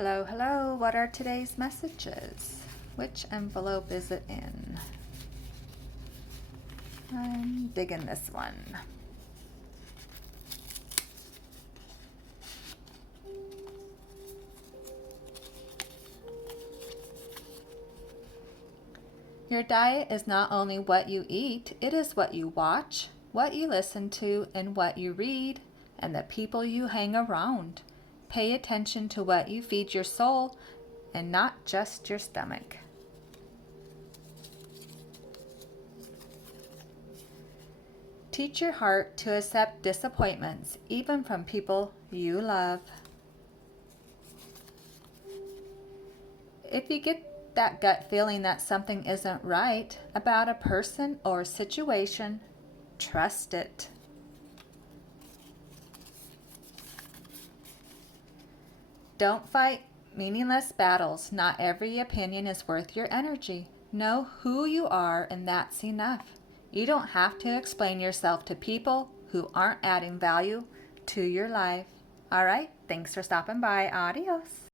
Hello, hello. What are today's messages? Which envelope is it in? I'm digging this one. Your diet is not only what you eat, it is what you watch, what you listen to, and what you read, and the people you hang around. Pay attention to what you feed your soul and not just your stomach. Teach your heart to accept disappointments, even from people you love. If you get that gut feeling that something isn't right about a person or situation, trust it. Don't fight meaningless battles. Not every opinion is worth your energy. Know who you are, and that's enough. You don't have to explain yourself to people who aren't adding value to your life. All right, thanks for stopping by. Adios.